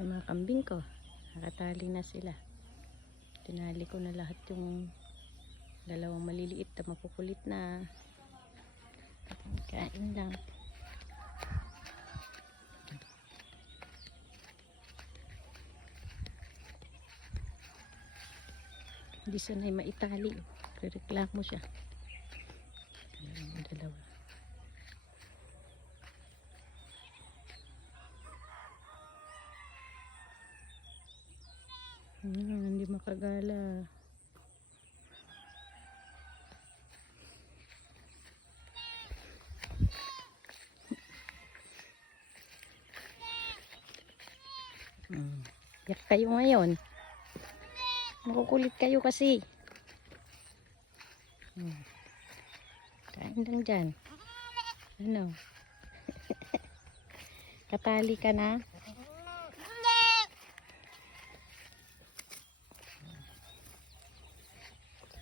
Yung mga kambing ko, nakatali na sila. Tinali ko na lahat yung dalawang maliliit na makukulit na. Kain lang. Hindi sanay maitali. Reklamo siya. Yung dalawa. Hindi makagala. Yak kayo ngayon. Makukulit kayo kasi. Kain lang dyan. Ano? Katali ka na?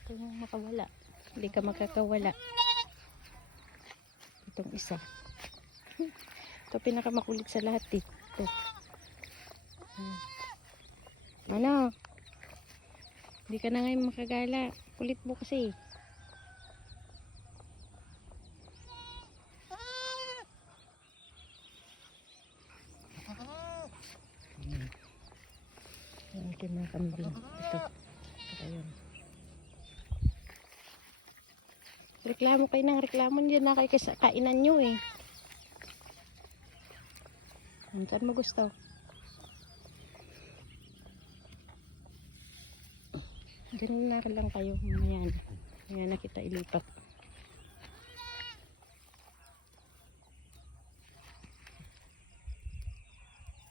Ito yung makawala. Hindi ka makakawala. Itong isa. Ito pinakamakulit sa lahat eh. Ito. Ano? Hindi ka na ngayon makagala. Kulit mo kasi. Ito yung mga kambing. Ito. Ayun. Reklamo kayo ng reklamo. Hindi na kayo kainan nyo eh. Saan mo gusto? Ganun na lang kayo. Mamaya na kita ilipat.